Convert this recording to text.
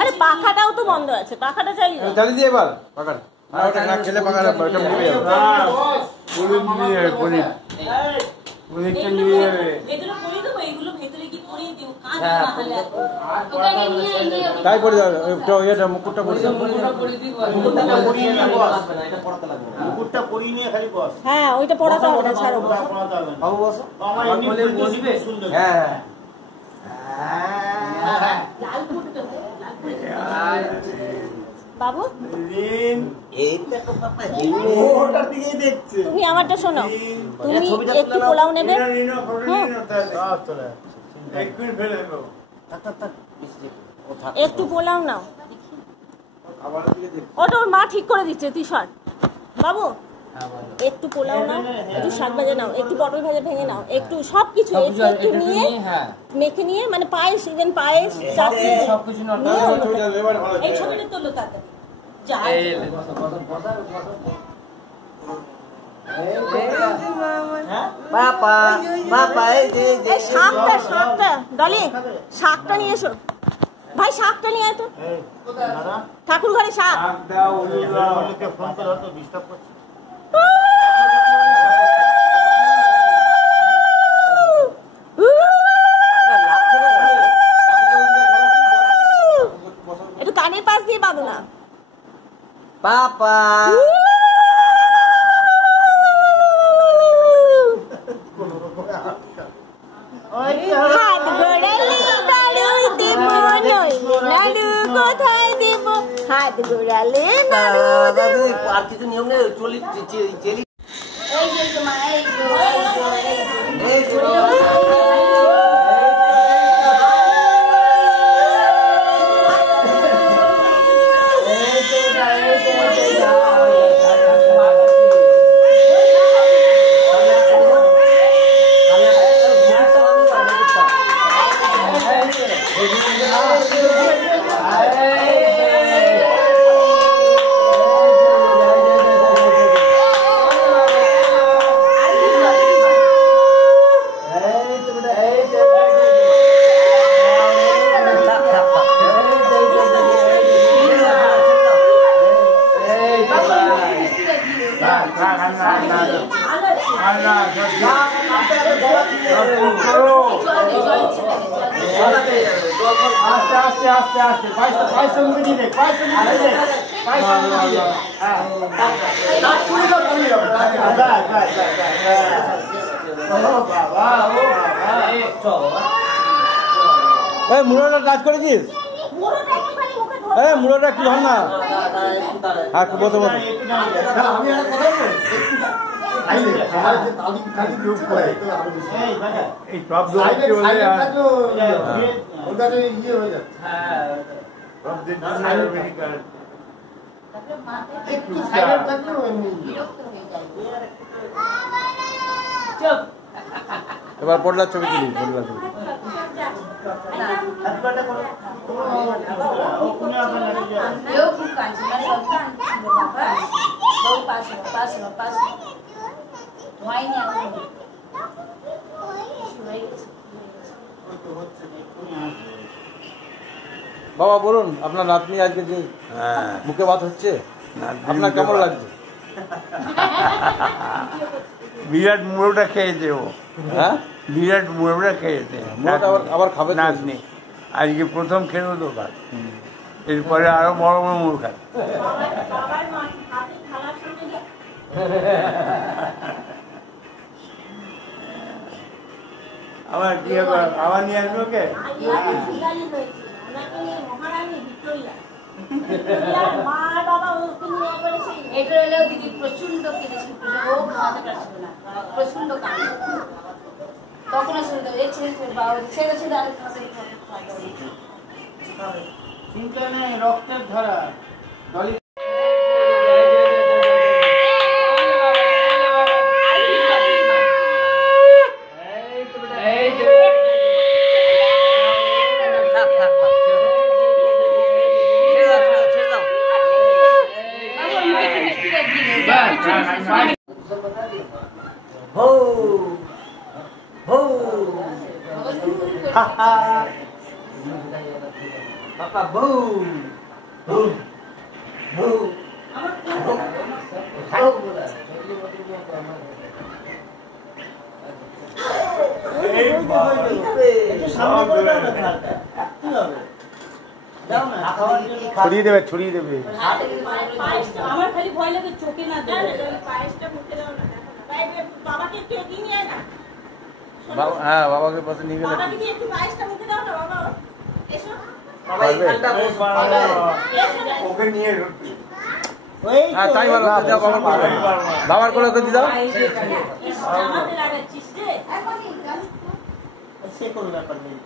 আরে পাখাটাও তো বন্ধ আছে, পাখাটা চালিয়ে দিয়ে এবার পাখাটা খেলে পাখাটা তাই করে এটা মুকুটটা হ্যাঁ ওইটা পড়াতে হবে না, ছাড়ো বাবু। তুমি আমারটা শোনো, তুমি একটু পোলাও নেবে, একটু পোলাও নাও, ওটা ওর মা ঠিক করে দিচ্ছে। তুই সর বাবু, একটু পোলাও নাও, একটু শাক ভাজা নাও, একটু পটল ভাজা ভেঙে নাও, একটু সবকিছু একটু নিয়ে মেখে নিয়ে, মানে পায়েস, ইভেন পায়েস চাটনি এই ছবিটা তোলো তাড়াতাড়ি। শাকটা ডলি, শাকটা নিয়ে এসো ভাই, শাকটা নিয়ে আয় তো, ঠাকুর ঘরে শাক। একটু কানের পাশ দিয়ে বাঁধো না পাপা। হাত ঘোরালে বাড়ু দেব, নাড়ু কোথায় দেব, হাত ঘোরালে নাড়ু দেব। আর কিছু নিয়ম নেই, চলি মুড়োটা কাজ করেছিস? মুড়োটা কি হল না? হ্যাঁ বলতে বলতে এবার পড়লার ছবি তুলি, পড়লার ছবি বাবা বলুন, আপনার নাতনি আজকে যে মুখে ভাত হচ্ছে, আপনার কেমন লাগছে? বিরাট মুড়োটা খেয়েছে ও, হ্যাঁ বিরাট মুড়োটা খেয়েছে। আবার খাবে নাতনি আজকে প্রথম খেলো তো ভাত, এরপরে আরো বড় বড় মুড়ো খায়। আবার কি হবে, আবার নিয়ে আসবো ওকে। দিদি প্রচন্ড কেঁদেছিল, ও খাওয়াতে পারছিল না, প্রচন্ড কাঁদে। তখন চিন্তা নেই, রক্তের ধারা। Ho! Ho! Papa boom. Boom. Boom. ছড়িয়ে দেবে ছড়িয়ে দেবে। আমার খালি ভয় লাগে চোখে না দেবে। পায়েসটা মুখে দাও না। বাবাকে একটু এগিয়ে নিয়ে আয় না। হ্যাঁ বাবাকে পাশে নিয়ে গেলে বাবাকে দিয়ে একটু পায়েসটা মুখে দাও না বাবা। এসো। ওকে নিয়ে হ্যাঁ তাই ভালো দাও বাবার কোলে ওকে দিয়ে দাও আমাদের লাগাচ্ছিস রে। সে কোন ব্যাপার নেই।